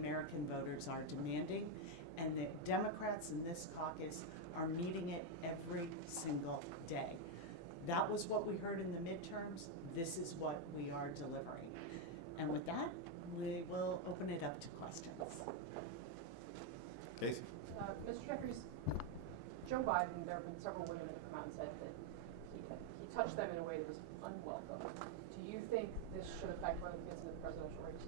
American voters are demanding, and the Democrats in this caucus are meeting it every single day. That was what we heard in the midterms. This is what we are delivering. And with that, we will open it up to questions. Casey? Mr. Jeffries, Joe Biden, there have been several women that have come out and said that he touched them in a way that was unwelcome. Do you think this should affect whether he gets into the presidential race?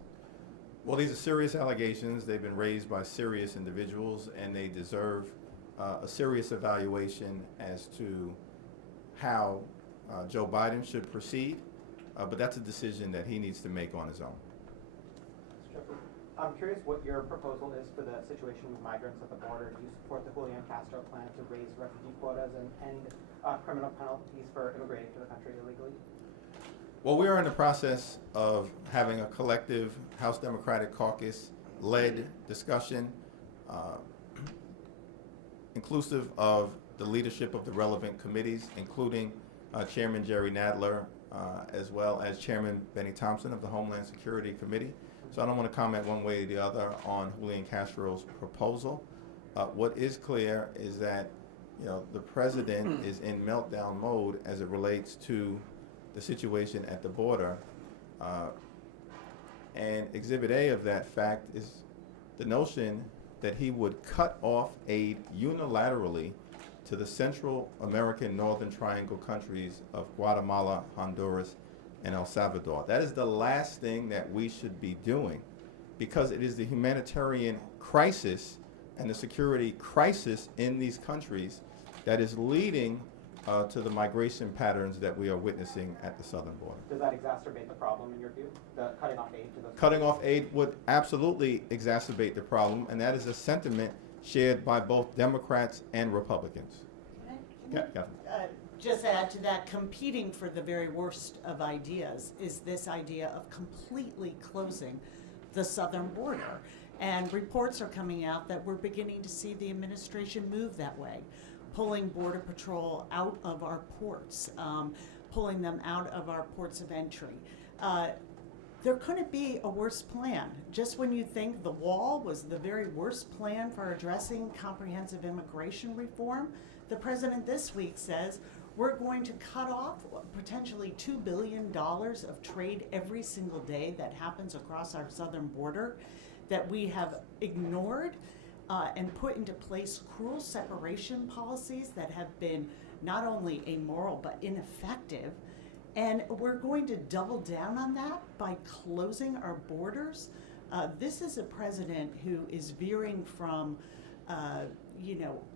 Well, these are serious allegations. They've been raised by serious individuals, and they deserve a serious evaluation as to how Joe Biden should proceed. But that's a decision that he needs to make on his own. Mr. Jeffries, I'm curious what your proposal is for the situation with migrants at the border. Do you support the Julian Castro plan to raise refugee quotas and end criminal penalties for immigrating to the country illegally? Well, we are in the process of having a collective House Democratic Caucus-led discussion, inclusive of the leadership of the relevant committees, including Chairman Jerry Nadler, as well as Chairman Benny Thompson of the Homeland Security Committee. So I don't want to comment one way or the other on Julian Castro's proposal. What is clear is that, you know, the president is in meltdown mode as it relates to the situation at the border. And Exhibit A of that fact is the notion that he would cut off aid unilaterally to the Central American Northern Triangle countries of Guatemala, Honduras, and El Salvador. That is the last thing that we should be doing, because it is the humanitarian crisis and the security crisis in these countries that is leading to the migration patterns that we are witnessing at the southern border. Does that exacerbate the problem in your view? The cutting off aid to those Cutting off aid would absolutely exacerbate the problem, and that is a sentiment shared by both Democrats and Republicans. Can I just add to that, competing for the very worst of ideas is this idea of completely closing the southern border. And reports are coming out that we're beginning to see the administration move that way, pulling Border Patrol out of our ports, pulling them out of our ports of entry. There couldn't be a worse plan. Just when you think the wall was the very worst plan for addressing comprehensive immigration reform, the president this week says we're going to cut off potentially $2 billion of trade every single day that happens across our southern border, that we have ignored and put into place cruel separation policies that have been not only amoral but ineffective. And we're going to double down on that by closing our borders. This is a president who is veering from,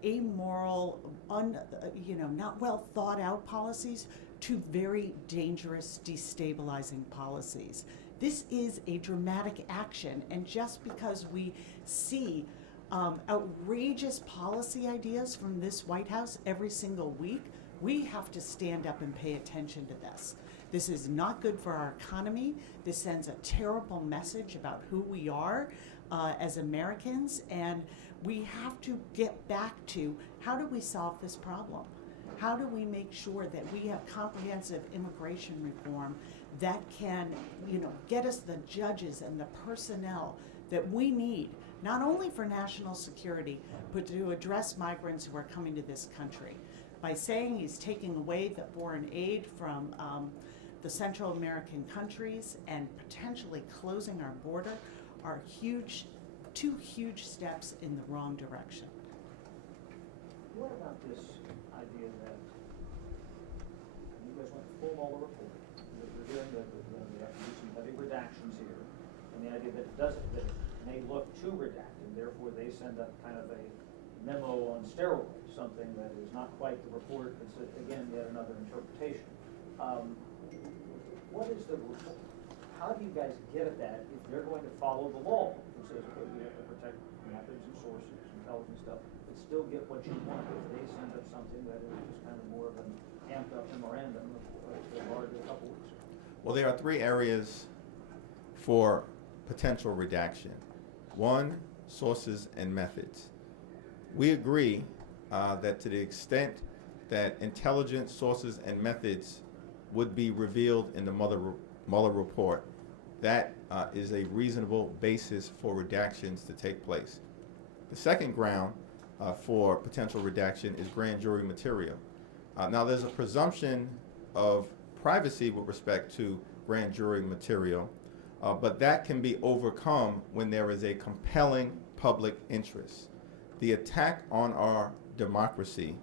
amoral, not well thought out policies to very dangerous, destabilizing policies. This is a dramatic action, and just because we see outrageous policy ideas from this White House every single week, we have to stand up and pay attention to this. This is not good for our economy. This sends a terrible message about who we are as Americans, and we have to get back to how do we solve this problem? How do we make sure that we have comprehensive immigration reform that can, get us the judges and the personnel that we need, not only for national security, but to address migrants who are coming to this country. By saying he's taking away the foreign aid from the Central American countries and potentially closing our border are two huge steps in the wrong direction. What about this idea that you guys want to full Mueller report, that we're doing they have to do some heavy redactions here, and the idea that that it may look too redacted, therefore they send up kind of a memo on steroids, something that is not quite the report, it's again yet another interpretation. How do you guys get at that if they're going to follow the law, which says, okay, we have to protect methods and sources, intelligence stuff, but still get what you want if they send up something that is just kind of more of an amped up memorandum of a couple weeks ago? Well, there are three areas for potential redaction. One, sources and methods. We agree that to the extent that intelligence, sources, and methods would be revealed in the Mueller report, that is a reasonable basis for redactions to take place. The second ground for potential redaction is grand jury material. Now, there's a presumption of privacy with respect to grand jury material, but that can be overcome when there is a compelling public interest. The attack on our democracy,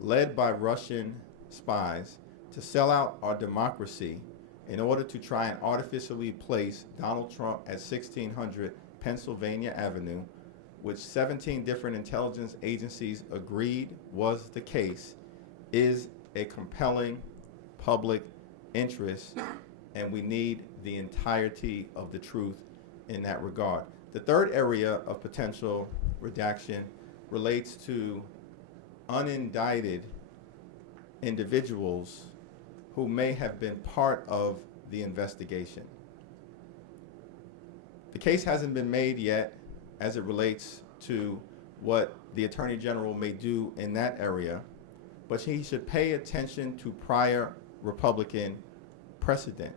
led by Russian spies to sell out our democracy in order to try and artificially place Donald Trump at 1600 Pennsylvania Avenue, which 17 different intelligence agencies agreed was the case, is a compelling public interest, and we need the entirety of the truth in that regard. The third area of potential redaction relates to unindicted individuals who may have been part of the investigation. The case hasn't been made yet as it relates to what the Attorney General may do in that area, but he should pay attention to prior Republican precedent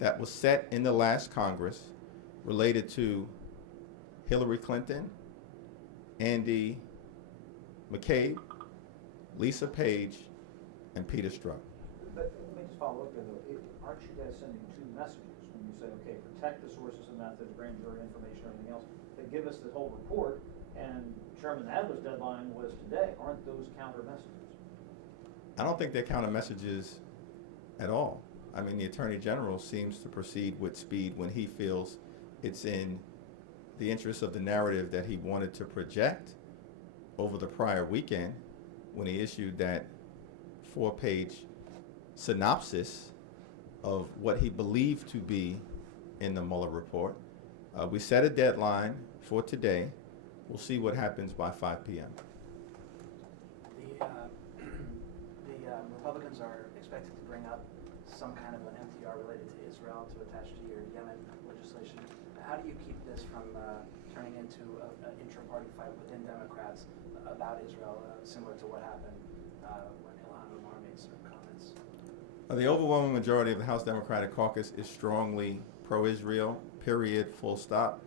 that was set in the last Congress related to Hillary Clinton, Andy McCabe, Lisa Page, and Peter Strzok. But let me just follow up there, though. Aren't you guys sending two messages when you say, okay, protect the sources and methods, grand jury information, everything else, but give us the whole report, and Chairman Adler's deadline was today? Aren't those counter messages? I don't think they're counter messages at all. I mean, the Attorney General seems to proceed with speed when he feels it's in the interest of the narrative that he wanted to project over the prior weekend when he issued that 4-page synopsis of what he believed to be in the Mueller report. We set a deadline for today. We'll see what happens by 5 p.m. The Republicans are expected to bring up some kind of an MTR related to Israel to attach to your Yemen legislation. How do you keep this from turning into an intra-party fight within Democrats about Israel, similar to what happened when Ilhan Omar made certain comments? The overwhelming majority of the House Democratic Caucus is strongly pro-Israel, period, full stop.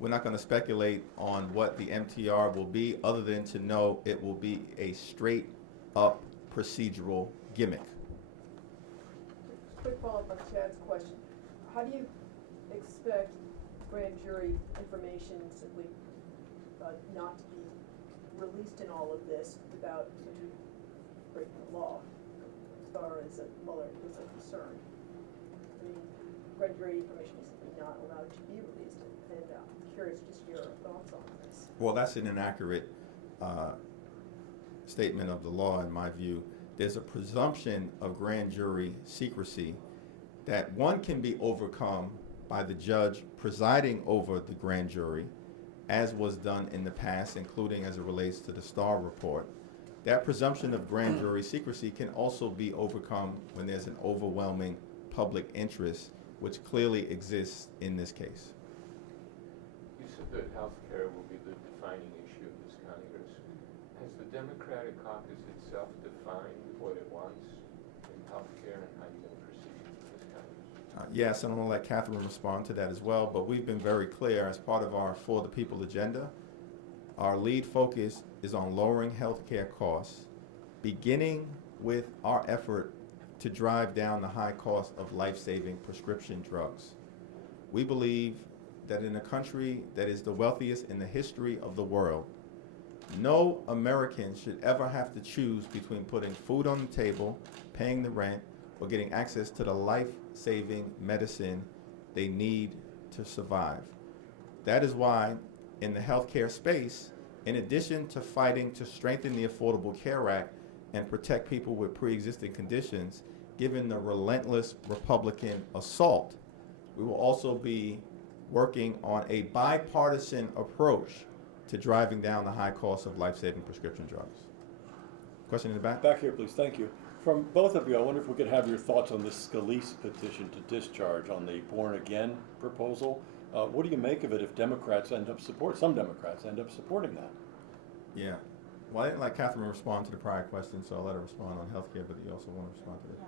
We're not going to speculate on what the MTR will be, other than to know it will be a straight-up procedural gimmick. Quick follow-up on Chad's question. How do you expect grand jury information simply not to be released in all of this without essentially breaking the law as far as Mueller is concerned? I mean, grand jury information is simply not allowed to be released, and I'm curious just your thoughts on this. Well, that's an inaccurate statement of the law, in my view. There's a presumption of grand jury secrecy that one can be overcome by the judge presiding over the grand jury, as was done in the past, including as it relates to the Starr report. That presumption of grand jury secrecy can also be overcome when there's an overwhelming public interest, which clearly exists in this case. You said that health care will be the defining issue of this Congress. Has the Democratic Caucus itself defined what it wants in health care and how you're going to proceed with this Congress? Yes, and I'm going to let Katherine respond to that as well, but we've been very clear as part of our For the People agenda. Our lead focus is on lowering health care costs, beginning with our effort to drive down the high cost of life-saving prescription drugs. We believe that in a country that is the wealthiest in the history of the world, no American should ever have to choose between putting food on the table, paying the rent, or getting access to the life-saving medicine they need to survive. That is why, in the healthcare space, in addition to fighting to strengthen the Affordable Care Act and protect people with pre-existing conditions, given the relentless Republican assault, we will also be working on a bipartisan approach to driving down the high cost of life-saving prescription drugs. Question in the back? Back here, please. Thank you. From both of you, I wonder if we could have your thoughts on this Scalise petition to discharge on the Born Again proposal. What do you make of it if Democrats some Democrats end up supporting that? Yeah. Well, I didn't let Katherine respond to the prior question, so I'll let her respond on health care, but you also want to respond to this?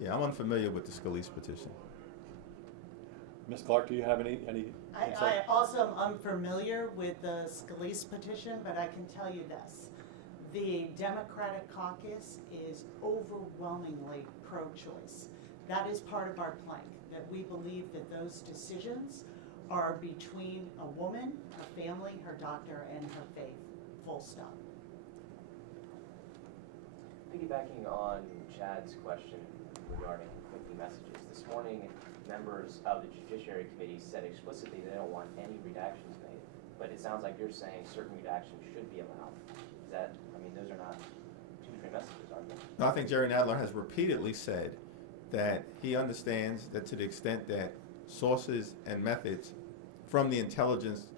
Yeah, I'm unfamiliar with the Scalise petition. Ms. Clark, do you have any I insight? also am unfamiliar with the Scalise petition, but I can tell you this. The Democratic caucus is overwhelmingly pro-choice. That is part of our plank, that we believe that those decisions are between a woman, her family, her doctor, and her faith, full stop. Piggybacking on Chad's question regarding conflicting messages, this morning members of the Judiciary Committee said explicitly they don't want any redactions made, but it sounds like you're saying certain redactions should be allowed. Is that, I mean, those are not two different messages, are they? No, I think Jerry Nadler has repeatedly said that he understands that to the extent that sources and methods from the intelligence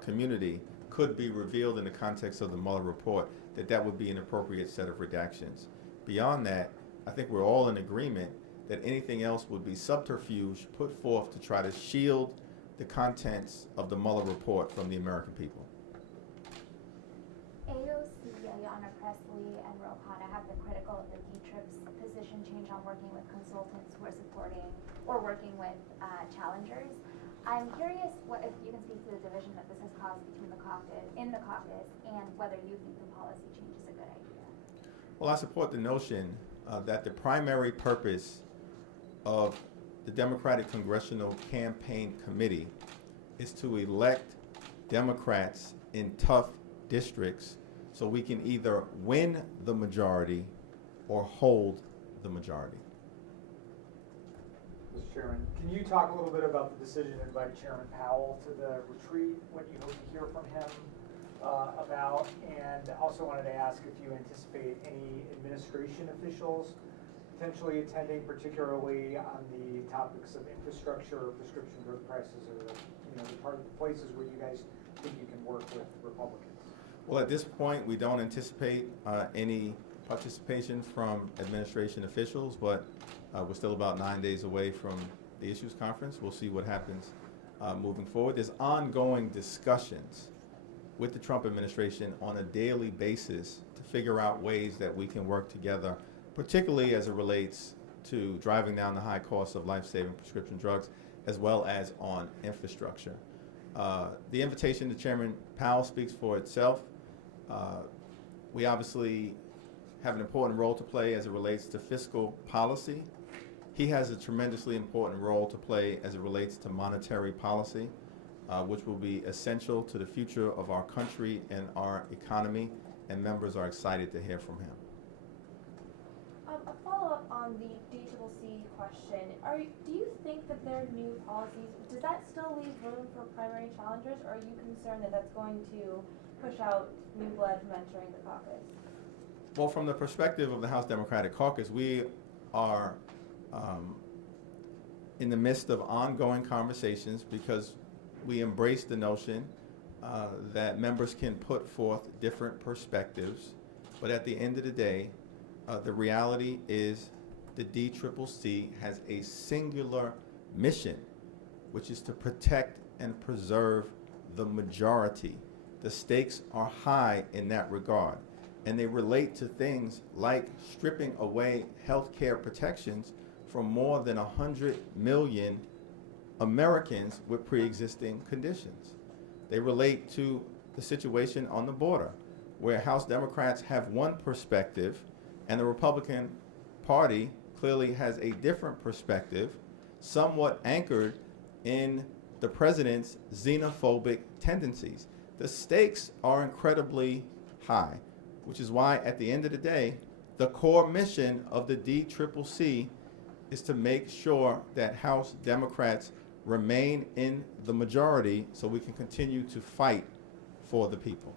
community could be revealed in the context of the Mueller report, that would be an appropriate set of redactions. Beyond that, I think we're all in agreement that anything else would be subterfuge put forth to try to shield the contents of the Mueller report from the American people. AOC, Ayanna Pressley, and Ro Khanna have been critical of the D-TRIP's position change on working with consultants who are supporting or working with challengers. I'm curious if you can speak to the division that this has caused between the caucus, and whether you think the policy change is a good idea. Well, I support the notion that the primary purpose of the Democratic Congressional Campaign Committee is to elect Democrats in tough districts so we can either win the majority or hold the majority. Mr. Chairman, can you talk a little bit about the decision to invite Chairman Powell to the retreat, what you hope to hear from him about, and also wanted to ask if you anticipate any administration officials potentially attending, particularly on the topics of infrastructure, prescription drug prices, or the places where you guys think you can work with Republicans? Well, at this point, we don't anticipate any participation from administration officials, but we're still about 9 days away from the issues conference. We'll see what happens moving forward. There's ongoing discussions with the Trump administration on a daily basis to figure out ways that we can work together, particularly as it relates to driving down the high cost of life-saving prescription drugs, as well as on infrastructure. The invitation to Chairman Powell speaks for itself. We obviously have an important role to play as it relates to fiscal policy. He has a tremendously important role to play as it relates to monetary policy, which will be essential to the future of our country and our economy, and members are excited to hear from him. A follow-up on the DCCC question. Do you think that their new policies, does that still leave room for primary challengers, or are you concerned that that's going to push out new blood from entering the caucus? Well, from the perspective of the House Democratic Caucus, we are in the midst of ongoing conversations because we embrace the notion that members can put forth different perspectives, but at the end of the day, the reality is the DCCC has a singular mission, which is to protect and preserve the majority. The stakes are high in that regard, and they relate to things like stripping away health care protections from more than 100 million Americans with pre-existing conditions. They relate to the situation on the border, where House Democrats have one perspective and the Republican Party clearly has a different perspective, somewhat anchored in the president's xenophobic tendencies. The stakes are incredibly high, which is why at the end of the day, the core mission of the DCCC is to make sure that House Democrats remain in the majority so we can continue to fight for the people.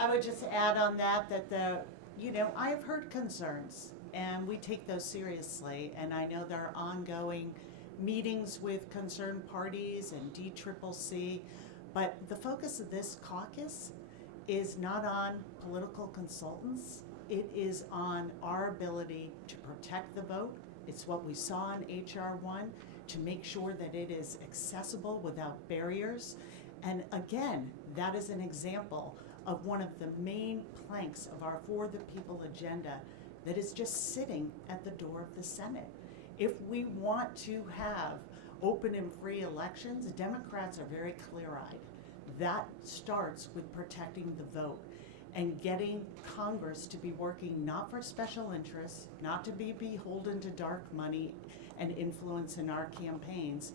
I would just add on that I have heard concerns, and we take those seriously, and I know there are ongoing meetings with concerned parties and DCCC, but the focus of this caucus is not on political consultants. It is on our ability to protect the vote. It's what we saw in H.R. 1, to make sure that it is accessible without barriers. And again, that is an example of one of the main planks of our For the People agenda that is just sitting at the door of the Senate. If we want to have open and free elections, Democrats are very clear-eyed. That starts with protecting the vote and getting Congress to be working not for special interests, not to be beholden to dark money and influence in our campaigns,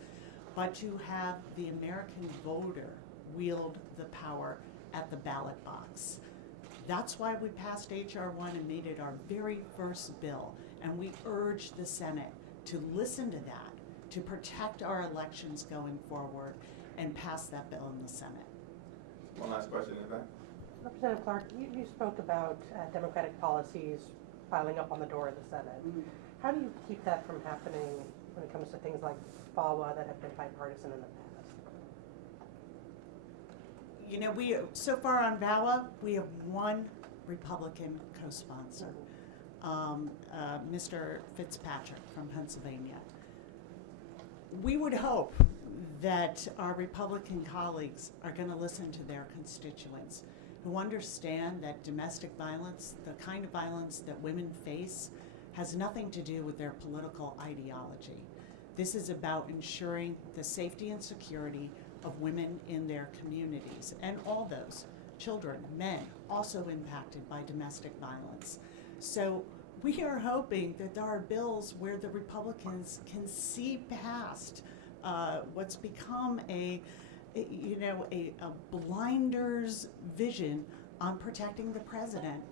but to have the American voter wield the power at the ballot box. That's why we passed H.R. 1 and made it our very first bill, and we urge the Senate to listen to that, to protect our elections going forward, and pass that bill in the Senate. One last question in the back. Representative Clark, you spoke about Democratic policies piling up on the door of the Senate. How do you keep that from happening when it comes to things like VAWA that have been bipartisan in the past? You know, so far on VAWA, we have one Republican co-sponsor, Mr. Fitzpatrick from Pennsylvania. We would hope that our Republican colleagues are going to listen to their constituents, who understand that domestic violence, the kind of violence that women face, has nothing to do with their political ideology. This is about ensuring the safety and security of women in their communities, and all those children, men, also impacted by domestic violence. So we are hoping that there are bills where the Republicans can see past what's become a blinder's vision on protecting the president,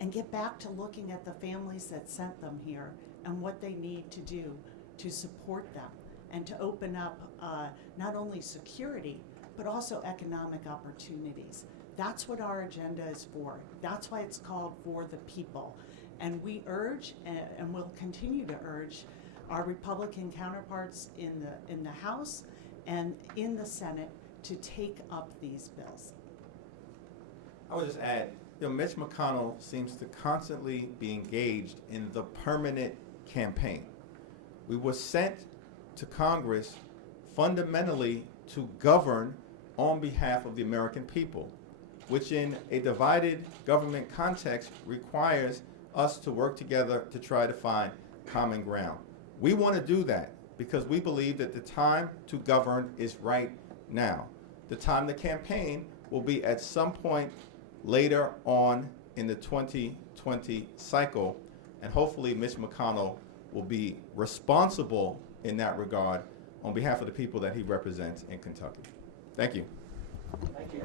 and get back to looking at the families that sent them here and what they need to do to support them, and to open up not only security, but also economic opportunities. That's what our agenda is for. That's why it's called For the People. And we urge, and will continue to urge, our Republican counterparts in the House and in the Senate to take up these bills. I would just add, Mitch McConnell seems to constantly be engaged in the permanent campaign. We were sent to Congress fundamentally to govern on behalf of the American people, which in a divided government context requires us to work together to try to find common ground. We want to do that because we believe that the time to govern is right now. The time to campaign will be at some point later on in the 2020 cycle, and hopefully Mitch McConnell will be responsible in that regard on behalf of the people that he represents in Kentucky. Thank you. Thank you.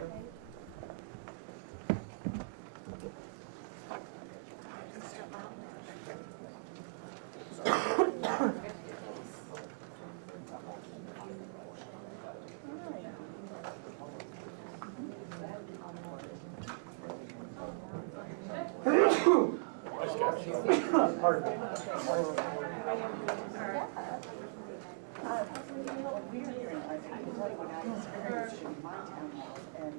Pardon me. We're here, and I can tell you what I experienced in my town.